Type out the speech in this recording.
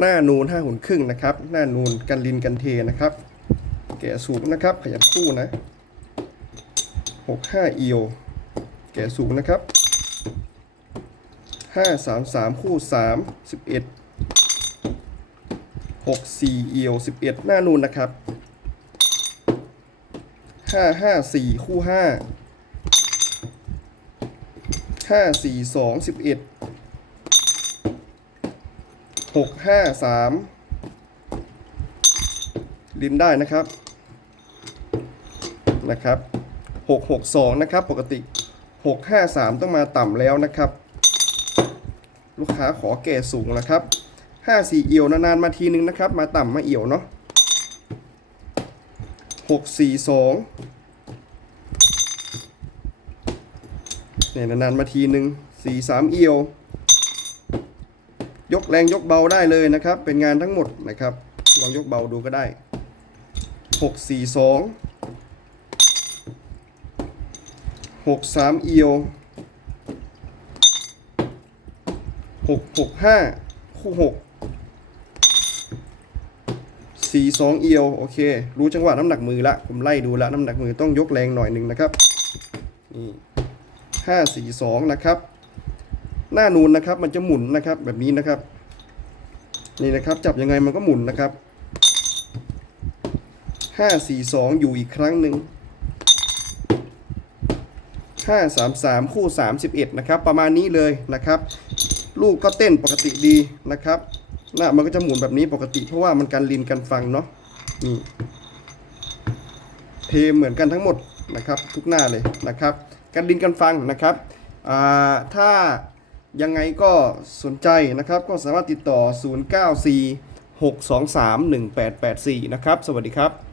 หน้านูนห้าหุ่นครึ่งนะครับ หน้านูนกันลินกันเทนะครับ แกะสูงนะครับขยับคู่นะหกห้าเอียว แกะสูงนะครับห้าสามสามคู่สามสิบเอ็ดหกสี่เอียวสิบเอ็ดหน้านูนนะครับห้าห้าสี่คู่ห้าห้าสี่สองสิบเอ็ด หกห้าสามลินได้นะครับนะครับหกหกสองนะครับ ปกติหกห้าสามต้องมาต่ำแล้วนะครับ ลูกค้าขอแก่สูงนะครับห้าสี่เอี่ยวนานๆมาทีนึงนะครับ มาต่ำมาเอี่ยวเนาะหกสี่สองเนี่ยนานๆมาทีนึงสี่สามเอี่ยว ยกแรงยกเบาได้เลยนะครับ เป็นงานทั้งหมดนะครับ ลองยกเบาดูก็ได้หกสี่สองหกสามเอียวหกหกห้าคู่หกสี่สองเอียว โอเค รู้จังหวะน้ำหนักมือละ ผมไล่ดูละ น้ำหนักมือต้องยกแรงหน่อยหนึ่งนะครับ นี่ห้าสี่สองนะครับ หน้านูนนะครับ มันจะหมุนนะครับ แบบนี้นะครับ นี่นะครับ จับยังไงมันก็หมุนนะครับห้าสี่สองอยู่อีกครั้งหนึ่งห้าสามสามคู่สามสิบเอ็ดนะครับ ประมาณนี้เลยนะครับ ลูกก็เต้นปกติดีนะครับหน้ามันก็จะหมุนแบบนี้ปกติ เพราะว่ามันการลินกันฟังเนาะนี่เทเหมือนกันทั้งหมดนะครับ ทุกหน้าเลยนะครับการลินกันฟังนะครับอ่าถ้า ยังไงก็สนใจนะครับ ก็สามารถติดต่อ 094 623 1884 นะครับ สวัสดีครับ